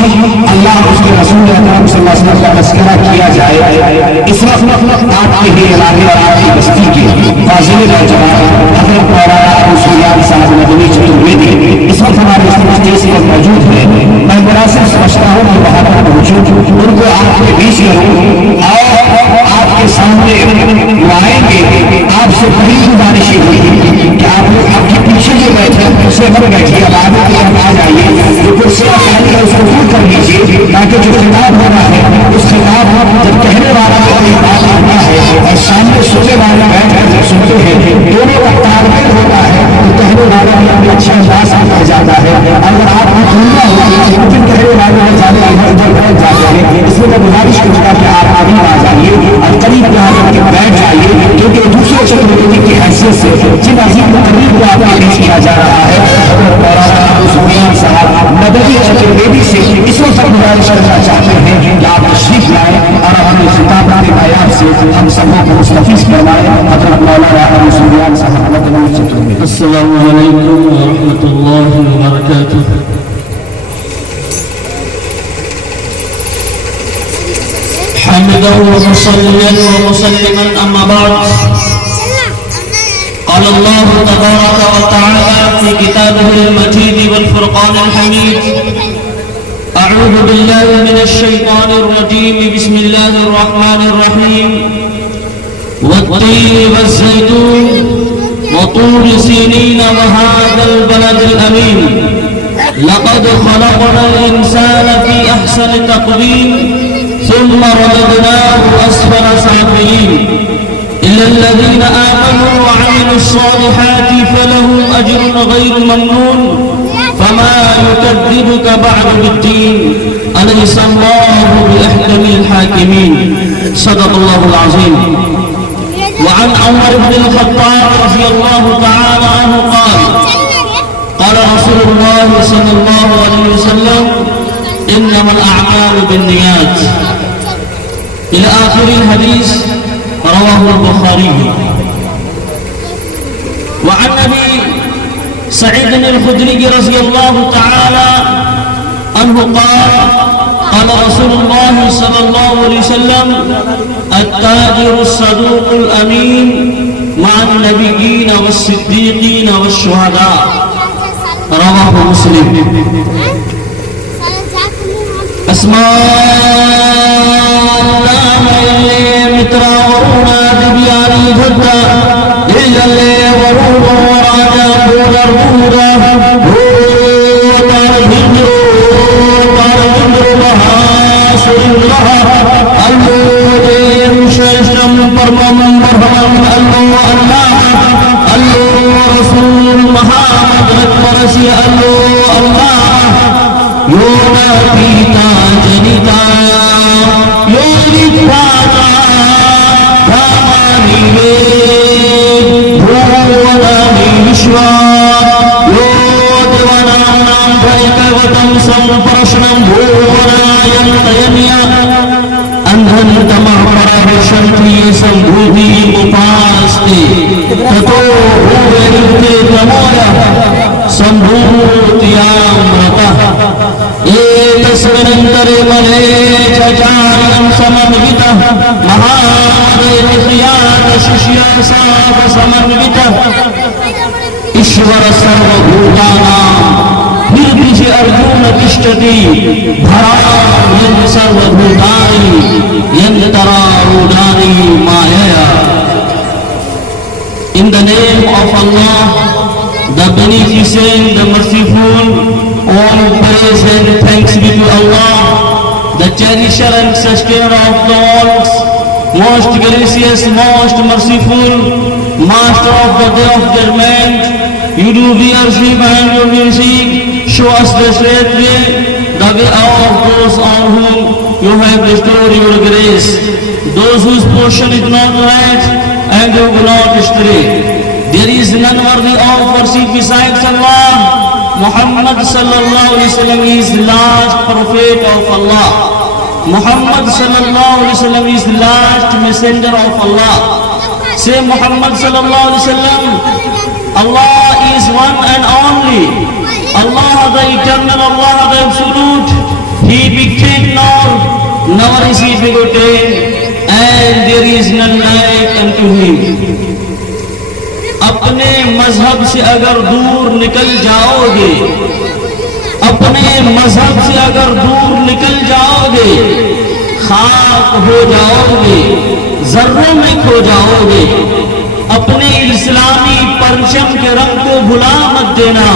اللہ اس کے رسول اکرم صلی اللہ علیہ وسلم کا تذکرہ کیا جائے، اس وقت آپ کے ہی علاقے اور آپ کی بستی کے فاضل نوجوان حضرت مولانا ابو سفیان صاحب مدنی چترویدی اس وقت ہمارے اسٹیج پر موجود ہیں۔ میں مناسب سمجھتا ہوں کہ وہاں پر پہنچوں، ان کو آپ کے بیچ کروں اور آپ کے سامنے آئیں گے۔ آپ سے بڑی گزارش ہوئی کہ آپ لوگ آپ کے پیچھے جو بیٹھے اسے مت بیٹھیے، اب آگے کی طرف آ جائیے، جو کرسیاں خالی ہے اس کو دور کر لیجیے تاکہ جو خطاب ہو رہا ہے اس خطاب جب کہنے والا کوئی بات آتا ہے اور سامنے سننے والے بیٹھ کر جب سنتے ہیں دونوں کا تعامل ہوتا ہے تو کہنے والا بھی اپنے اچھے انداز میں کہہ جاتا ہے۔ اگر آپ کی دنیا ہوتی ہے تو پھر کہنے والے ہو جانے ادھر ادھر بیٹھ جاتے ہیں۔ اس لیے میں گزارش کروں گا کہ آپ آگے آ جائیے اور قریب یہاں کر کے بیٹھ جائیے، کیونکہ دوسرے چترویدی کی حیثیت سے جن عظیم تقریب کو آپ پیش کیا جا رہا ہے مولانا ابو سفیان صاحب مدنی چترویدی سے اس وقت گزارش کرنا چاہتے ہیں کہ آپ تشریف لائیں اور اپنے خطابات نایاب سے ہم سبوں کو مستفیض کروائیں۔ حضرت مولانا ابو سفیان صاحب مدنی چترویدی۔ السلام علیکم ورحمۃ اللہ وبرکاتہ۔ حمدا ومصليا ومسلما اما بعد، قال الله تبارك وتعالى في كتابه المجيد والفرقان الحميد: اعوذ بالله من الشيطان الرجيم، بسم الله الرحمن الرحيم، والتين والزيتون وطور سينين وهذا البلد الامين، لقد خلقنا الانسان في احسن تقويم ثم رددناه أسفل سافلين، إلا الذين آمنوا وعملوا الصالحات فلهم أجر غير ممنون، فما يكذبك بعد بالدين، أليس الله بأحكم الحاكمين، صدق الله العظيم۔ وعن عمر بن الخطاب رضي الله تعالى عنه قال: قال رسول الله صلى الله عليه وسلم: إنما الأعمال بالنيات، إلى آخر الحديث، رواه البخاري۔ وعن أبي سعيد الخدري رضي الله تعالى عنه قال: قال رسول الله صلى الله عليه وسلم: التاجر الصدوق الأمين مع النبيين والصديقين والشهداء، رواه مسلم۔ ಮಿತ್ರ ವರುಣ ದಿವ್ಯಾನಿ ಭದ್ರ ಇಲ್ಲೇ ವರುಣ ರಾಜ ಭೂರ ಭೂರ ಭೂರು ಮಹಾಸುರ ಅಲ್ಲೋ ದೇಂ ಶ್ರೇಷ್ಠಂ ಪರಮಂ ಬ್ರಹ್ಮಂ ಅಲ್ಲೋ ಅಲ್ಲಾಹ ಅಲ್ಲೋ ರಸೂಲ್ ಮಹಾಮದ್ ರತ್ಮರಸಿ ಅಲ್ಲೋ ಅಲ್ಲಾಹ ಯೋಗ ಪೀತಾ ಜನಿತಾ ಯೋಗಿಪಾತಾ ಧಾಮಾನಿವೇ ಭುವನಾನಿ ವಿಶ್ವಾ ಯೋ ದೇವಾನಾಂ ಭೈಕವತಂ ಸಂಪ್ರಶ್ನಂ ಭುವನಾಯಂತಯನ್ಯ ಅಂಧಂತಮಃ ಪರವಿಶಂತಿ ಸಂಭೂತಿ ಉಪಾಸ್ತಿ ತಥೋ ಭುವನಿತ್ಯೆ ತಮೋಯ ಸಂಭೂತಿಯಾಮೃತಃ ಏತಸ್ಮಿನ್ನಂತರೆ ಮನೆ ಚಚಾರ್ಯಂ ಸಮನ್ವಿತಃ ಮಹಾದೇವಿಯಾತ ಶಿಷ್ಯ ಸಾಪ ಸಮನ್ವಿತಃ Ishwara ಸರ್ವಭೂತಾನಾಂ ನಿರ್ವಿಜಿ Arjuna ತಿಷ್ಠತಿ ಭರಾಂ ಸರ್ವಭೂತಾನಿ ಯಂತರಾರೂಢಾನಿ ಮಾಯಯ। In the name of Allah, the Beneficent, the Merciful, all praise and thanks be to Allah, the Cherisher and Sustainer of the worlds, most gracious, most merciful, Master of the Day of Judgment. You do worship and you music, show us the straight way, the way of those on whom you have bestowed your grace, those whose portion is not right and who will not stray. There is none worthy of worship besides Allah. Muhammad sallallahu alaihi wasallam is the last prophet of Allah. Muhammad sallallahu alaihi wasallam is the last messenger of Allah. Say Muhammad sallallahu alaihi wasallam, Allah is one and only. Allah the eternal, Allah the absolute. He never is he begotten, and there is none like unto him. اپنے مذہب سے اگر دور نکل جاؤ گے، اپنے مذہب سے اگر دور نکل جاؤ گے، خاک ہو جاؤ گے، ذروں میں کھو جاؤ گے. اپنے اسلامی پرچم کے رنگ کو بھلا مت دینا،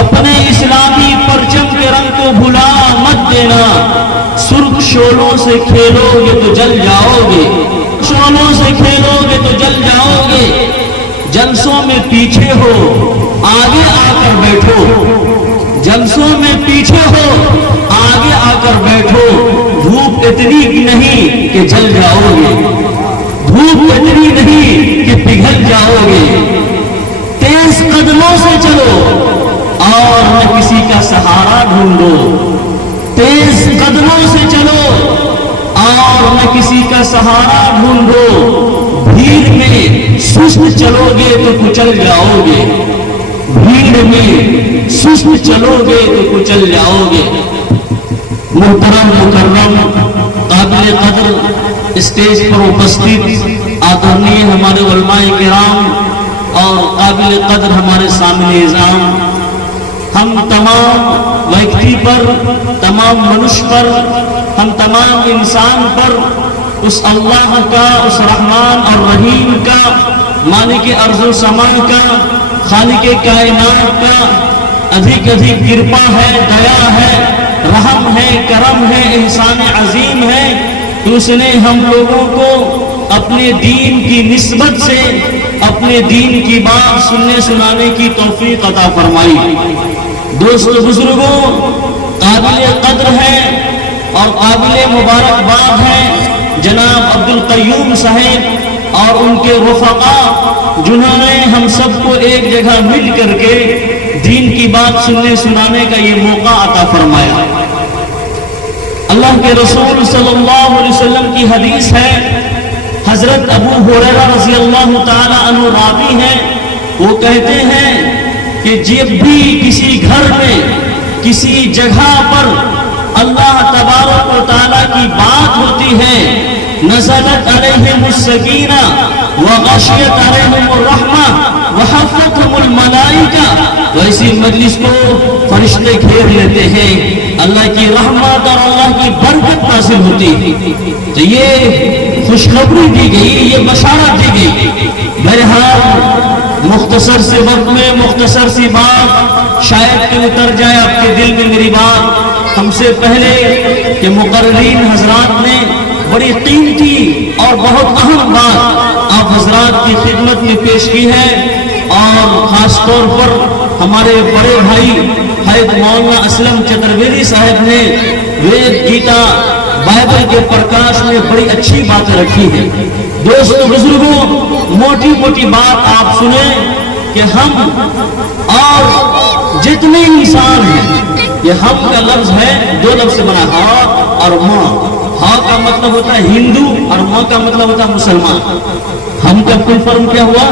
اپنے اسلامی پرچم کے رنگ کو بھلا مت دینا. سرخ شعلوں سے کھیلو گے تو جل جاؤ گے، شعلوں سے کھیلو گے تو جل جاؤ گے. جلسوں میں پیچھے ہو، آگے آ کر بیٹھو. جلسوں میں پیچھے ہو، آگے آ کر بیٹھو. دھوپ اتنی نہیں کہ جل جاؤ گے، دھوپ اتنی نہیں کہ پگھل جاؤ گے. تیز قدموں سے چلو اور نہ کسی کا سہارا ڈھونڈو. تیز قدموں سے چلو اور نہ کسی کا سہارا ڈھونڈو. بھیڑ میں سست چلو گے تو کچل جاؤ گے، بھیڑ میں سست چلو گے تو کچل جاؤ گے. محترم مکرم قابل قدر اسٹیج پر اپستھت آدرنیہ ہمارے علماء کرام اور قابل قدر ہمارے سامنے نظام، ہم تمام ویکتی پر، تمام منش پر، ہم تمام انسان پر اس اللہ کا، اس رحمان اور رحیم کا، مالک ارض و سما کا، خالق کائنات کا ادھک کرپا ہے، دیا ہے، رحم ہے، کرم ہے، احسان عظیم ہے کہ اس نے ہم لوگوں کو اپنے دین کی نسبت سے اپنے دین کی بات سننے سنانے کی توفیق عطا فرمائی. دوستو بزرگوں، قابل قدر ہے اور قابل مبارکباد ہے جناب عبدالقیوم صاحب اور ان کے رفقا، جنہوں نے ہم سب کو ایک جگہ مل کر کے دین کی بات سننے سنانے کا یہ موقع عطا فرمایا. اللہ کے رسول صلی اللہ علیہ وسلم کی حدیث ہے، حضرت ابو ہریرہ رضی اللہ تعالی عنہ راوی ہیں، وہ کہتے ہیں کہ جب بھی کسی گھر میں، کسی جگہ پر اللہ تبارک و تعالیٰ کی بات ہوتی ہے، نزلت علیہم السکینہ وغشیت علیہم الرحمہ وحفتہم الملائکہ، تو ایسی مجلس کو فرشتے گھیر لیتے ہیں، اللہ کی رحمت اور اللہ کی برکت حاصل ہوتی ہے. تو یہ خوشخبری دی گئی، یہ بشارت دی گئی. بہرحال مختصر سے وقت میں مختصر سی بات شاید کہ اتر جائے آپ کے دل میں میری بات. ہم سے پہلے کہ مقررین حضرات نے بڑی قیمتی اور بہت اہم بات آپ حضرات کی خدمت میں پیش کی ہے، اور خاص طور پر ہمارے بڑے بھائی حید مولانا اسلم چترویدی صاحب نے وید گیتا بائبل کے پرکاش میں بڑی اچھی باتیں رکھی ہیں. دوستو بزرگوں، موٹی موٹی بات آپ سنیں کہ ہم اور جتنے انسان ہیں، یہ ہم کا لفظ ہے، دو لفظ سے بنا، ہا اور ماں. ہا کا مطلب ہوتا ہے ہندو اور ماں کا مطلب ہوتا ہے مسلمان. ہم کا فل فارم کیا ہوا؟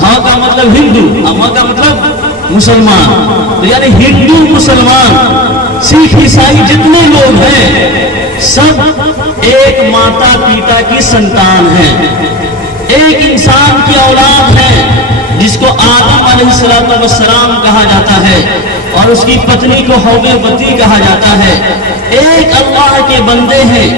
ہا کا مطلب ہندو اور ماں کا مطلب مسلمان. تو یعنی ہندو، مسلمان، سکھ، عیسائی جتنے لوگ ہیں سب ایک ماتا پیتا کی سنتان ہیں، ایک انسان کی اولاد ہے جس کو آدم علیہ السلام کہا جاتا ہے اور اس کی پتنی کو حووہ بتی کہا جاتا ہے. ایک اللہ کے بندے ہیں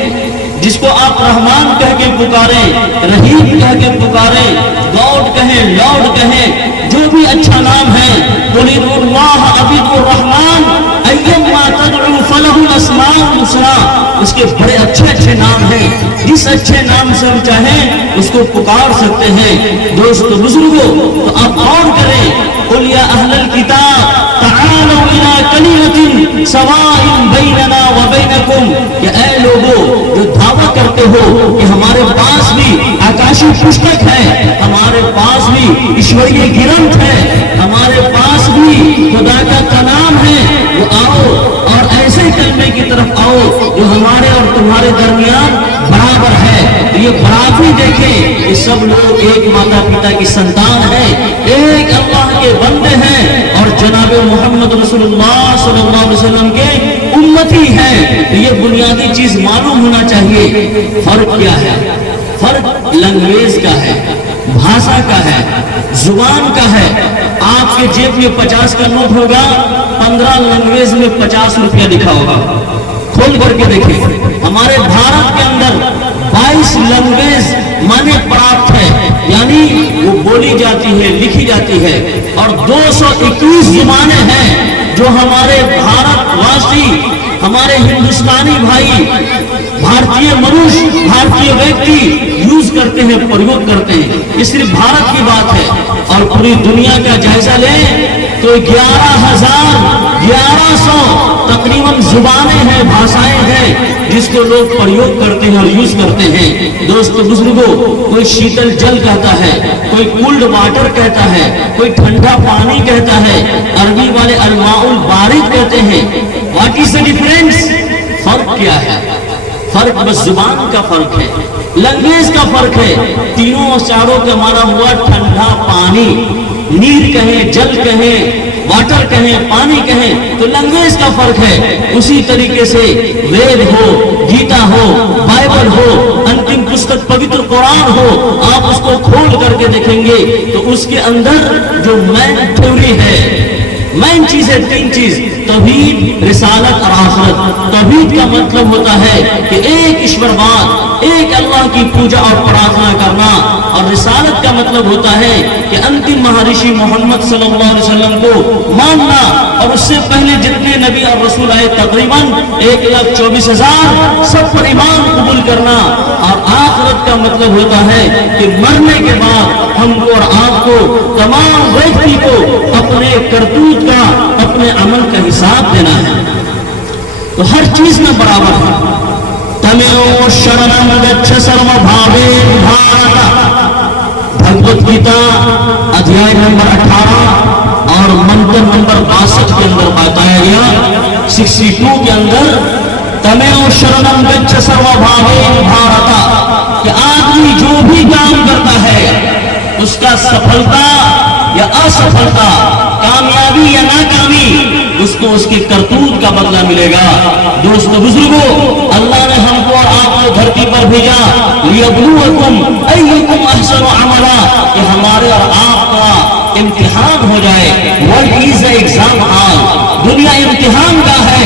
جس کو آپ رحمان کہہ کے پکاریں، رحیم کہہ کے پکاریں، گاڈ کہیں، لارڈ کہیں، جو بھی اچھا نام ہے. قُلِ ادعُوا اللَّهَ أَوِ ادعُوا الرَّحْمَٰنَ أَيَّمَّا تَدْعُوا فَلَهُ الْأَسْمَاءُ الْحُسْنَىٰ. اس کے بڑے اچھے اچھے نام ہیں، جس اچھے نام سے ہم چاہیں اس کو پکار سکتے ہیں. دوستو بزرگوں، تو آپ غور کریں، قُلْ يَا أَهْلَ الْكِتَابِ تَعَالَوْا إِلَىٰ كَلِمَةٍ سَوَاءٍ بَيْنَنَا وَبَيْنَكُمْ، کہ اے لوگوں جو دعویٰ کرتے ہو کہ ہمارے پاس بھی آکاشی پستک ہے، ہمارے پاس بھی ایشوریہ گرنتھ ہے، ہمارے پاس بھی خدا کا کلام ہے، وہ آؤ اور ایسے کلمے کی طرف آؤ جو ہمارے اور تمہارے درمیان برابر ہے. یہ برابری دیکھیں، یہ سب لوگ ایک ماتا پتا کی سنتان ہیں، ایک اللہ کے بندے ہیں اور جناب محمد رسول اللہ صلی اللہ علیہ وسلم کے امتی ہیں تو یہ بنیادی چیز معلوم ہونا چاہیے. فرق کیا ہے؟ فرق لینگویج کا ہے، بھاشا کا ہے، زبان کا ہے. آپ کے جیب میں 50 کا نوٹ ہوگا، 15 لینگویج میں 50 روپیہ لکھا ہوگا. کھول کر کے دیکھیں. ہمارے بھارت کے اندر 22 لینگویج مانے پراپت ہے، یعنی وہ بولی جاتی ہے، لکھی جاتی ہے. اور 221 زبانیں ہیں جو ہمارے بھارت واسی، ہمارے ہندوستانی بھائی، بھارتیہ منوش، بھارتیہ ویکتی یوز کرتے ہیں، پریوگ کرتے ہیں. یہ صرف بھارت کی بات ہے. اور پوری دنیا کا جائزہ لیں تو 11,100 تقریباً زبانیں ہیں، بھاشائیں ہیں جس کو لوگ پریوگ کرتے ہیں اور یوز کرتے ہیں. دوستو بزرگوں، کوئی شیتل جل کہتا ہے، کوئی کولڈ واٹر کہتا ہے، کوئی ٹھنڈا پانی کہتا ہے، عربی والے الماء البارد کہتے ہیں. What is the difference? فرق کیا ہے؟ فرق بس زبان کا فرق ہے، لینگویج کا فرق ہے. تینوں اور چاروں کا معنی ہوا ٹھنڈا پانی. نیل کہیں، جل کہیں، واٹر کہیں، پانی کہیں تو لینگویج کا فرق ہے. اسی طریقے سے وید ہو، گیتا ہو، بائبل ہو، انتم پستک پوتر قرآن ہو، آپ اس کو کھول کر کے دیکھیں گے تو اس کے اندر جو مین تھیوری ہے، مین چیز ہے، 3 چیز: توحید، رسالت اور آخرت. توحید کا مطلب ہوتا ہے کہ ایک ایشورواد، ایک اللہ کی پوجا اور پرارتھنا کرنا. اور رسالت کا مطلب ہوتا ہے کہ انتم مہارشی محمد صلی اللہ علیہ وسلم کو ماننا. اور اس سے پہلے جتنے نبی اور رسول آئے تقریباً 1,24,000 سب پر ایمان قبول کرنا. اور آخرت کا مطلب ہوتا ہے کہ مرنے کے بعد ہم کو اور آپ کو، تمام ویکتی کو اپنے کرتوت کا، اپنے عمل کا حساب دینا ہے. تو ہر چیز میں برابر ہے. تمیو شرنم گچھ سرو بھاوے بھارت. بھگوت گیتا ادھیائے نمبر 18 اور منتر نمبر 62 کے اندر بتایا گیا، 62 کے اندر تمیو شرنم گچھ سرو بھاوے بھارت، کہ آدمی جو بھی کام کرتا ہے اس کا سفلتا یا اسفلتا، کامیابی یا ناکامی، اس کو اس کے کرتوت کا بدلہ ملے گا. دوستو بزرگوں، اللہ نے ہم کو اور آپ کو دھرتی پر بھیجا لیبلوکم ایکم احسن عملا، کہ ہمارے اور آپ کا امتحان ہو جائے. World is a exam hall. دنیا امتحان کا ہے.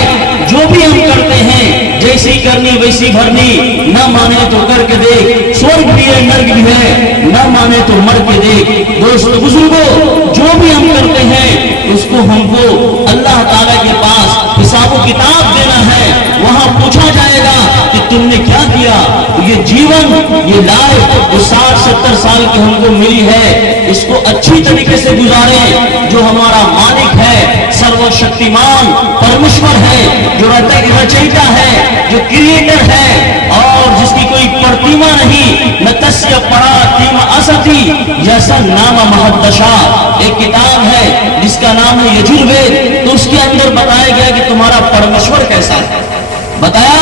جو بھی ہم کرتے ہیں جیسی کرنی ویسی بھرنی. نہ مانے تو کر کے دیکھ، سورگ بھی ہے، نرگ بھی ہے. نہ مانے تو مر کے دیکھ. دوستو بزرگوں، جو بھی ہم کرتے ہیں اس کو ہم کو اللہ تعالیٰ کے پاس حساب و کتاب دینا ہے. وہاں پوچھا جائے گا کہ تم نے کیا کیا. یہ جیون، یہ لائف جو 60-70 سال کی ہم کو ملی ہے، اس کو اچھی طریقے سے گزاریں. جو ہمارا مالک ہے، سرو شکتیمان پرمیشور ہے، جو رچیتا ہے، جو کریٹر ہے، اور جس کی کوئی پرتیما نہیں. نتسیہ پراتیما استی یسا نام مہدشا. ایک کتاب ہے جس کا نام ہے یجروید. تو اس کے اندر بتایا گیا کہ تمہارا پرمیشور کیسا ہے. بتایا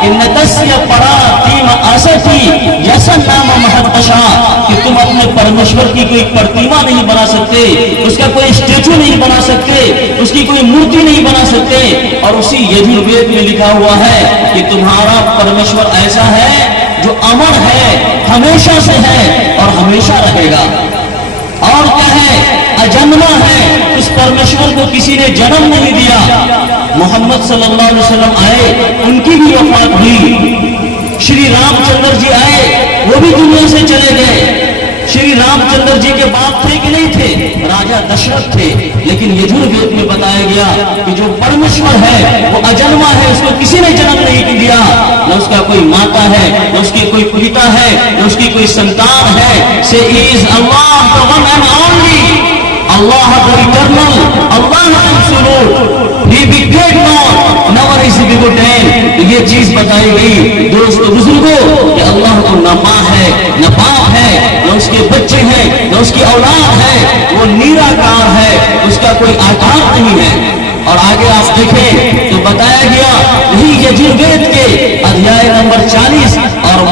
کہ نتسیہ پراتیما استی یسا نام مہدشا، کہ تم اپنے پرمیشور کی کوئی پرتیما نہیں بنا سکتے، اس کا کوئی اسٹیچو نہیں بنا سکتے، اس کی کوئی مورتی نہیں بنا سکتے. اور اسی یجروید میں لکھا ہوا ہے کہ تمہارا پرمیشور ایسا ہے جو امر ہے، ہمیشہ سے ہے اور ہمیشہ رہے گا. اور کیا ہے؟ اجنما ہے. اس پرمیشور کو کسی نے جنم نہیں دیا. محمد صلی اللہ علیہ وسلم آئے، ان کی بھی وفات ہوئی. شری رام چندر جی آئے، وہ بھی دنیا سے چلے گئے. شری رام چندر جی کے باپ تھے کہ نہیں تھے؟ راجا دشرتھ تھے. لیکن یجروید میں بتایا گیا کہ جو پرمیشور ہے وہ اجنما ہے، اس کو کسی نے جنم نہیں دیا. نہ اس کا کوئی ماتا ہے، نہ اس کی کوئی پتا ہے، نہ اس کی کوئی سنتان ہے. سے از اللہ the one and only. Allah the eternal, Allah absolute. He begat not, never is he begotten. یہ چیز بتائی گئی. دوستو بزرگوں، کہ اللہ کو نہ ماں ہے، نہ باپ ہے، نہ اس کے بچے ہیں، نہ اس کی اولاد ہے. وہ نیراکار ہے، اس کا کوئی آکار نہیں ہے. اور آگے آپ دیکھیں تو بتایا گیا یہی یجروید کے ادھیائے نمبر 40 اور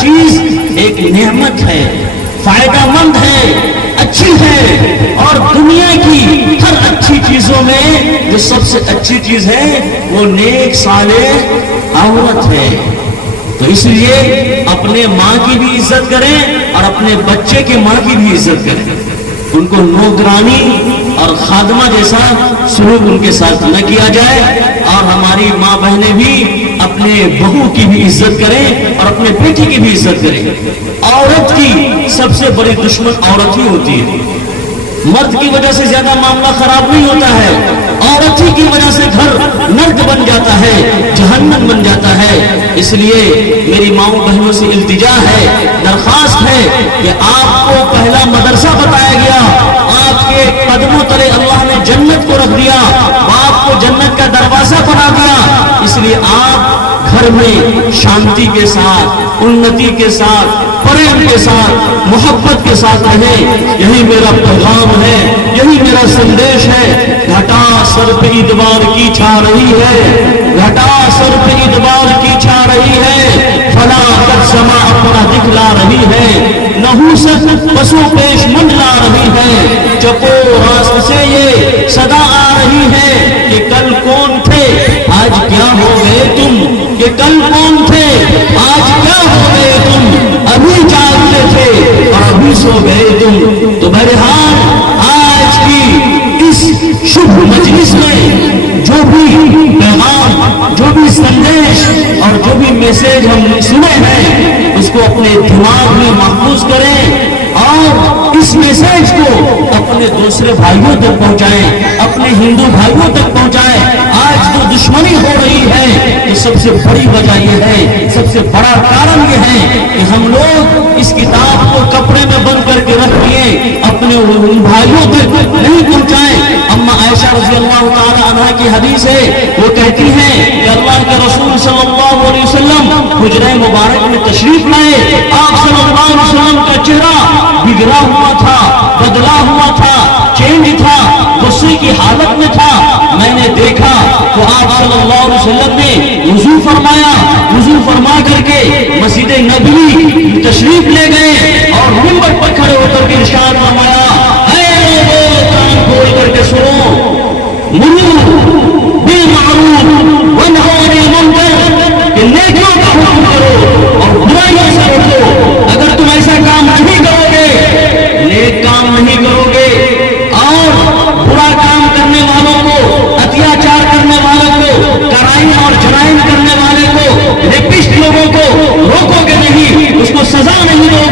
چیز ایک نعمت ہے، فائدہ مند ہے، اچھی ہے، اور دنیا کی ہر اچھی چیزوں میں جو سب سے اچھی چیز ہے وہ نیک صالح عورت ہے۔ تو اس لیے اپنے ماں کی بھی عزت کریں اور اپنے بچے کے ماں کی بھی عزت کریں، ان کو نوکرانی اور خادمہ جیسا سلوک ان کے ساتھ نہ کیا جائے، اور ہماری ماں بہنیں بھی اپنے بہو کی بھی عزت کریں اور اپنے بیٹی کی بھی عزت کریں۔ عورت کی سب سے بڑی دشمن عورت ہی ہوتی ہے، مرد کی وجہ سے زیادہ معاملہ خراب نہیں ہوتا ہے، عورت ہی کی وجہ سے گھر نرک بن جاتا ہے، جہنم بن جاتا ہے۔ اس لیے میری ماؤں بہنوں سے التجا ہے، درخواست ہے کہ آپ کو پہلا مدرسہ بتایا گیا، آپ کے قدموں تلے اللہ نے جنت کو رکھ دیا، آپ کو جنت کا دروازہ بنا دیا، اس لیے آپ گھر میں شانتی کے ساتھ، انتی کے ساتھ، پریم کے ساتھ، محبت کے ساتھ رہیں۔ یہی میرا پیغام ہے، یہی میرا سندیش ہے۔ گھٹا سر پہ اتبار کی چھا رہی ہے، گھٹا سر پہ اتبار کی چھا رہی ہے، فلاقت سما اپنا دکھلا رہی ہے، نحوست پسو پیش منڈلا رہی ہے، چپو راست سے یہ صدا آ رہی ہے کہ کل کون تھے آج کیا ہو گئے تم، کہ کل کون تھے آج کیا ہو گئے تم، ابھی جاگتے تھے اور ابھی سو گئے تم۔ تو بہرحال آج کی اس شبھ مجلس میں جو بھی پیغام، جو بھی سندیش اور جو بھی میسج ہم نے سنے ہیں اس کو اپنے دماغ میں محفوظ کریں اور اس میسج کو اپنے دوسرے بھائیوں تک پہنچائیں، اپنے ہندو بھائیوں تک پہنچائیں۔ آج جو دشمنی ہو رہی ہے یہ سب سے بڑی وجہ یہ ہے، سب سے بڑا کارن یہ ہے کہ ہم لوگ اس کتاب کو کپڑے میں بند کر کے رکھ دیے، اپنے ان بھائیوں تک نہیں پہنچائیں۔ اما عائشہ رضی اللہ تعالی عنہ کی حدیث ہے، وہ کہتی ہیں کہ اللہ کے رسول صلی اللہ علیہ وسلم حجرہ مبارک میں تشریف لائے، آپ صلی اللہ علیہ وسلم کا چہرہ بگڑا ہوا تھا، بدلا ہوا تھا، چینج تھا، غصے کی حالت میں تھا۔ میں نے دیکھا تو آپ صلی اللہ علیہ وسلم نے وضو فرمایا، وضو فرما کر کے مسجد نبوی تشریف لے گئے اور منبر پر کھڑے ہو کر کے ارشاد فرمایا، اے لوگوں کان کھول کر کے سنو، مرو بالمعروف وانہوا عن المنکر، کہ نیکیوں کا حکم کرو اور برائیوں سے روکو۔ اگر تم ایسا کام نہیں کرو گے، نیک کام نہیں کرو گے اور برا کام کرنے والوں کو، اتیاچار کرنے والوں کو، کرائم اور جرائم کرنے والے کو، ریپسٹ لوگوں کو روکو گے نہیں، اس کو سزا نہیں دو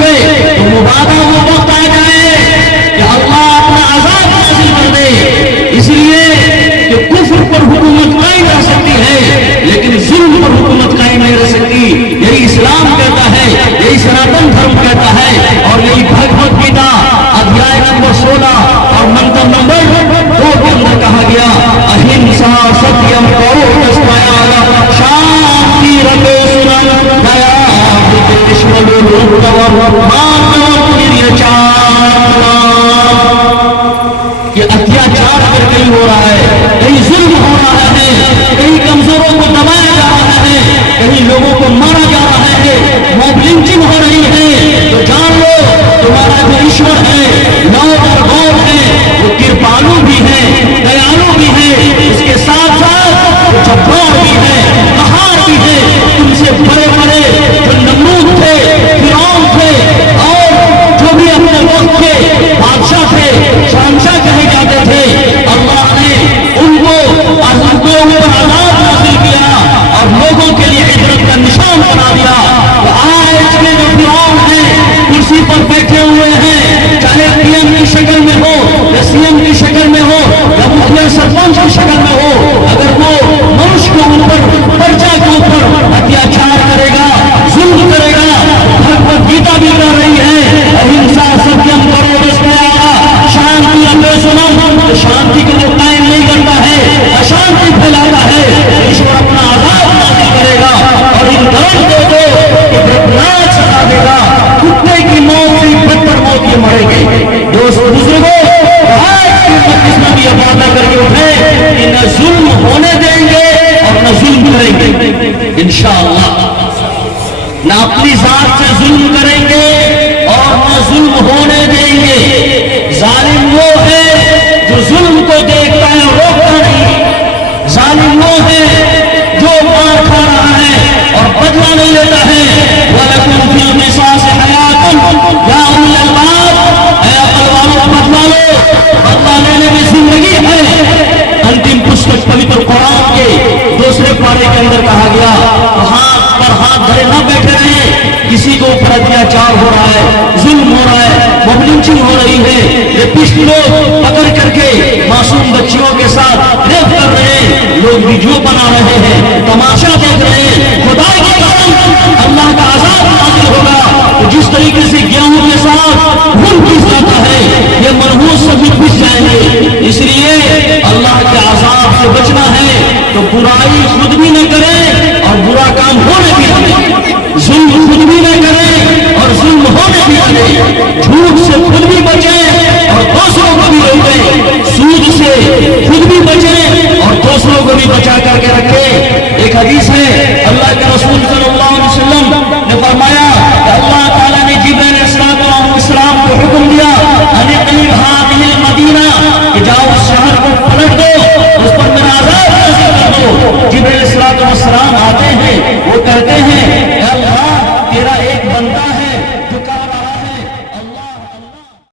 نہ اپنی ذات سے ظلم کریں گے اور نہ ظلم ہونے دیں گے. ظالم وہ ہے جو ظلم کو دیکھتا ہے روکتا نہیں. ظالم وہ ہے جو مار کھا رہا ہے اور بدلہ نہیں لیتا ہے. وَلَكُمْ فِي الْقِصَاصِ حَيَاةٌ يَا أُولِي الْأَلْبَابِ، اے عقل والوں بدلہ لو، بدلہ لینے میں زندگی ہے. انتم پستک پوتر قرآن کے دوسرے پارے کے اندر کہا گیا ہاتھ پر ہاتھ دھرے نہ بیٹھے رہے. کسی کو اوپر اتیاچار ہو رہا ہے، ظلم ہو رہا ہے، موب لنچنگ ہو رہی ہے، ریپسٹ لوگ پکڑ کر کے معصوم بچیوں کے ساتھ ریپ کر رہے ہیں، لوگ ویڈیو بنا رہے ہیں، تماشا دیکھ رہے ہیں،